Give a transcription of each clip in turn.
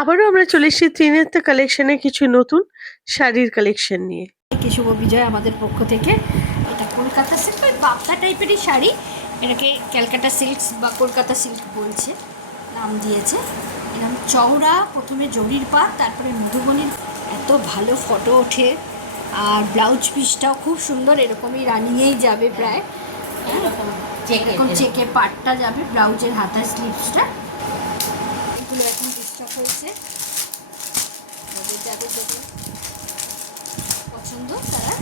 আবারও আমরা চলে এসেছি ত্রিনেত্র কালেকশনের কিছু নতুন শাড়ির কালেকশন নিয়ে। শুভ বিজয় আমাদের পক্ষ থেকে। এটা কলকাতা সিল্ক বাপ্তা টাইপেরই শাড়ি, এটাকে ক্যালকাটা সিল্কস বা কলকাতা সিল্ক বলছে, নাম দিয়েছে। এরকম চওড়া, প্রথমে জরির পাত, তারপরে মধুবনীর, এত ভালো ফটো ওঠে। আর ব্লাউজ পিসটাও খুব সুন্দর, এরকমই রানিংয়েই যাবে প্রায়, এরকম চেকে পাটটা যাবে, ব্লাউজের হাতার স্লিভসটা। এগুলো এখন ডিস্টার্ব হয়েছে, যাবে যাবে পছন্দ তারা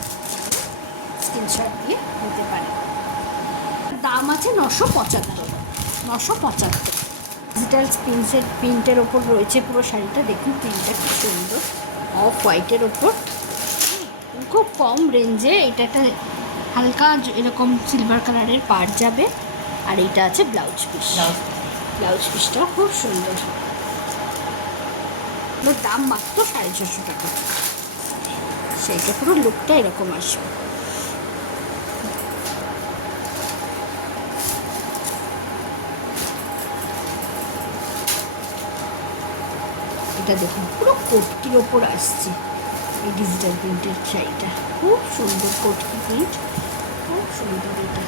স্ক্রিনশট দিয়ে নিতে পারে। দাম আছে 975। ডিজিটাল প্রিন্টের ওপর রয়েছে পুরো শাড়িটা। দেখুন প্রিন্টটা খুব সুন্দর, অফ হোয়াইটের ওপর, খুব কম রেঞ্জে। এটা একটা হালকা এরকম সিলভার কালারের পাড় যাবে। আর এইটা আছে ব্লাউজ পিসটাও খুব সুন্দর। দাম মাত্র 650 টাকা। সেইটা পুরো লুকটা এরকম আসবে। এটা দেখুন পুরো কোটকির ওপর আসছে এই ডিজিটাল প্রিন্টের শাড়িটা, খুব সুন্দর কোটকি প্রিন্ট, খুব সুন্দর। এটা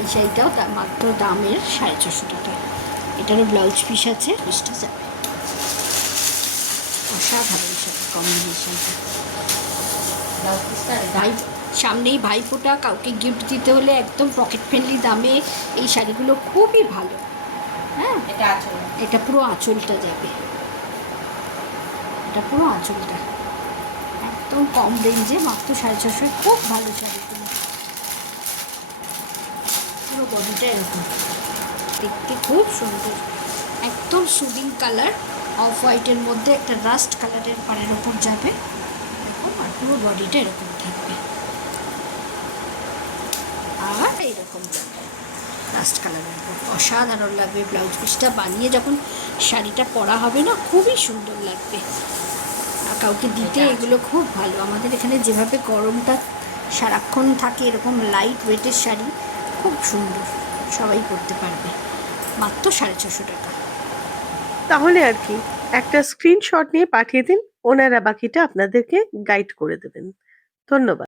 এই শাড়িটাও মাত্র দামের 650 টাকা। এটারও ব্লাউজ পিস আছে, পিসটা যাবে। অসাধারণ শাড়ি কম্বিনেশনটা। সামনেই ভাইফোঁটা, কাউকে গিফট দিতে হলে একদম পকেট ফ্রেন্ডলি দামে এই শাড়িগুলো খুবই ভালো। হ্যাঁ, এটা পুরো আঁচলটা যাবে, এটা পুরো আঁচলটা একদম কম রেঞ্জে, মাত্র 650। খুব ভালো শাড়িগুলো, পুরো বডিটা এরকম, দেখতে খুব সুন্দর, একদম সুদিং কালার, অফ হোয়াইটের মধ্যে একটা রাস্ট কালারের পাড়ের ওপর যাবে এরকম। আর পুরো বডিটা এরকম থাকবে, আর এইরকম যাবে রাস্ট কালারের উপর। অসাধারণ লাগবে। ব্লাউজ পিসটা বানিয়ে যখন শাড়িটা পরা হবে না, খুবই সুন্দর লাগবে। আর কাউকে দিতে এগুলো খুব ভালো। আমাদের এখানে যেভাবে গরমটা সারাক্ষণ থাকে, এরকম লাইট ওয়েটের শাড়ি খুব সুন্দর, সবাই পরতে পারবে। মাত্র 650 টাকা। তাহলে আর কি, একটা স্ক্রিনশট নিয়ে পাঠিয়ে দিন, ওনারা বাকিটা আপনাদেরকে গাইড করে দেবেন। ধন্যবাদ।